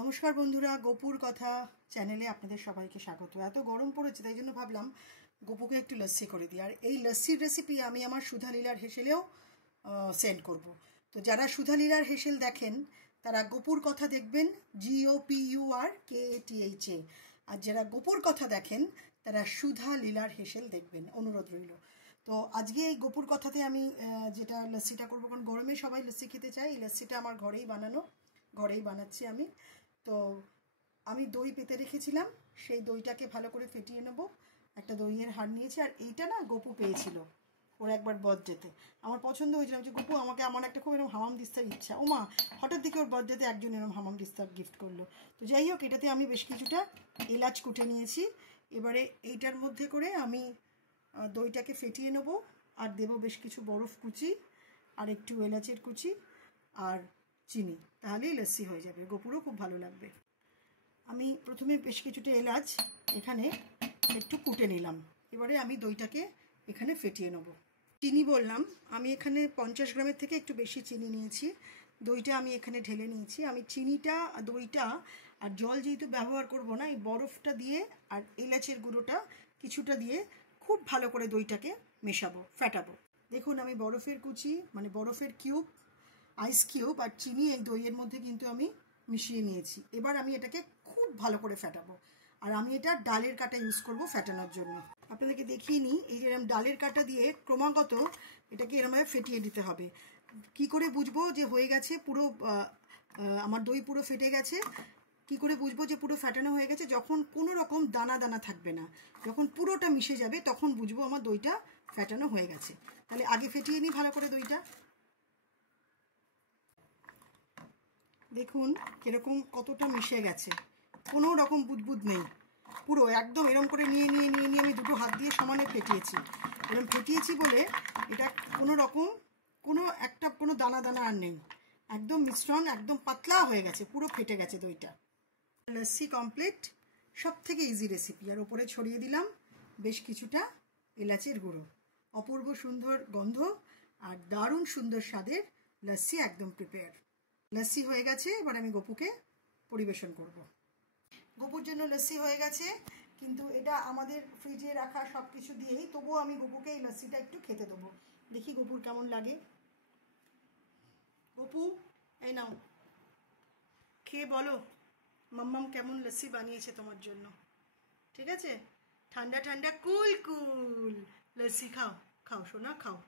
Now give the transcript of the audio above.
নমস্কার বন্ধুরা, গোপুর কথা চ্যানেলে আপনাদের সবাইকে স্বাগত। এত গরম পড়েছে তাই জন্য ভাবলাম গোপুকে একটু লস্যি করে দিই। আর এই লস্যির রেসিপি আমি আমার সুধালীলার হেসেলেও সেন্ড করব। তো যারা সুধালীলার হেসেল দেখেন তারা গোপুর কথা দেখবেন, GOPURKATHA। আর যারা গোপুর কথা দেখেন তারা সুধালীলার হেসেল দেখবেন, অনুরোধ রইল। তো আজকে এই গোপুর কথাতে আমি যেটা লস্যিটা করবো, কারণ গরমে সবাই লস্যি খেতে চায়। এই লস্যিটা আমার ঘরেই বানাচ্ছি আমি। তো আমি দই পেতে রেখেছিলাম, সেই দইটাকে ভালো করে ফেটিয়ে নেব। একটা দইয়ের হাড় নিয়েছি, আর এইটা না গপু পেয়েছিল ওর একবার বার্থডেতে। আমার পছন্দ হয়েছিল যে গপু আমার একটা খুব এরকম হামাম দিস্তার ইচ্ছা। ওমা, হঠাৎ দিকে ওর বার্থডেতে একজন এরকম হামাম দিস্তার গিফট করলো। তো যাই হোক, এটাতে আমি বেশ কিছুটা এলাচ কুটে নিয়েছি। এবারে এইটার মধ্যে করে আমি দইটাকে ফেটিয়ে নেব, আর দেবো বেশ কিছু বরফ কুচি, আর একটু এলাচের কুচি, আর চিনি। তাহলেই লস্যি হয়ে যাবে, গোপুরও খুব ভালো লাগবে। আমি প্রথমে বেশ কিছুটা এলাচ এখানে একটু কুটে নিলাম। এবারে আমি দইটাকে এখানে ফেটিয়ে নেব। চিনি বললাম, আমি এখানে 50 গ্রামের থেকে একটু বেশি চিনি নিয়েছি। দইটা আমি এখানে ঢেলে নিয়েছি। আমি চিনিটা, দইটা আর জল যেহেতু ব্যবহার করব না, এই বরফটা দিয়ে আর এলাচের গুঁড়োটা কিছুটা দিয়ে খুব ভালো করে দইটাকে মেশাবো, ফেটাবো। দেখুন, আমি বরফের কুচি মানে বরফের কিউব, আইস কিউব আর চিনি এই দইয়ের মধ্যে কিন্তু আমি মিশিয়ে নিয়েছি। এবার আমি এটাকে খুব ভালো করে ফেটাবো। আর আমি এটা ডালের কাঁটা ইউজ করব ফেটানোর জন্য। আপনাদেরকে দেখিয়ে নিই, এই যে এরকম ডালের কাঁটা দিয়ে ক্রমাগত এটাকে এরমভাবে ফেটিয়ে দিতে হবে। কি করে বুঝবো যে হয়ে গেছে, পুরো আমার দই পুরো ফেটে গেছে? কি করে বুঝবো যে পুরো ফেটানো হয়ে গেছে? যখন কোনো রকম দানা দানা থাকবে না, যখন পুরোটা মিশে যাবে তখন বুঝবো আমার দইটা ফেটানো হয়ে গেছে। তাহলে আগে ফেটিয়ে নিই ভালো করে দইটা। দেখুন কিরকম কতটা মিশে গেছে, কোনো রকম বুদবুদ নেই, পুরো একদম এরম করে নিয়ে আমি দুটো হাত দিয়ে সমানে ফেটিয়েছি। এরকম ফেটিয়েছি বলে এটা কোনো দানা দানা আর নেই। একদম মিশ্রণ একদম পাতলা হয়ে গেছে, পুরো ফেটে গেছে দইটা। লস্যি কমপ্লিট। সব থেকে ইজি রেসিপি। আর ওপরে ছড়িয়ে দিলাম বেশ কিছুটা এলাচের গুঁড়ো। অপূর্ব সুন্দর গন্ধ আর দারুণ সুন্দর স্বাদের লস্যি একদম প্রিপেয়ার। লস্যি হয়ে গেছে, এবার আমি গপুকে পরিবেশন করব। গপুর জন্য লস্যি হয়ে গেছে, কিন্তু এটা আমাদের ফ্রিজে রাখা সব কিছু দিয়েই তবুও আমি গপুকে এই লস্যিটা একটু খেতে দেবো। দেখি গপুর কেমন লাগে। গপু, এই নাও, খেয়ে বলো মাম্মাম কেমন লস্যি বানিয়েছে তোমার জন্য। ঠিক আছে? ঠান্ডা ঠান্ডা কুল কুল লস্যি খাও, খাও সোনা খাও।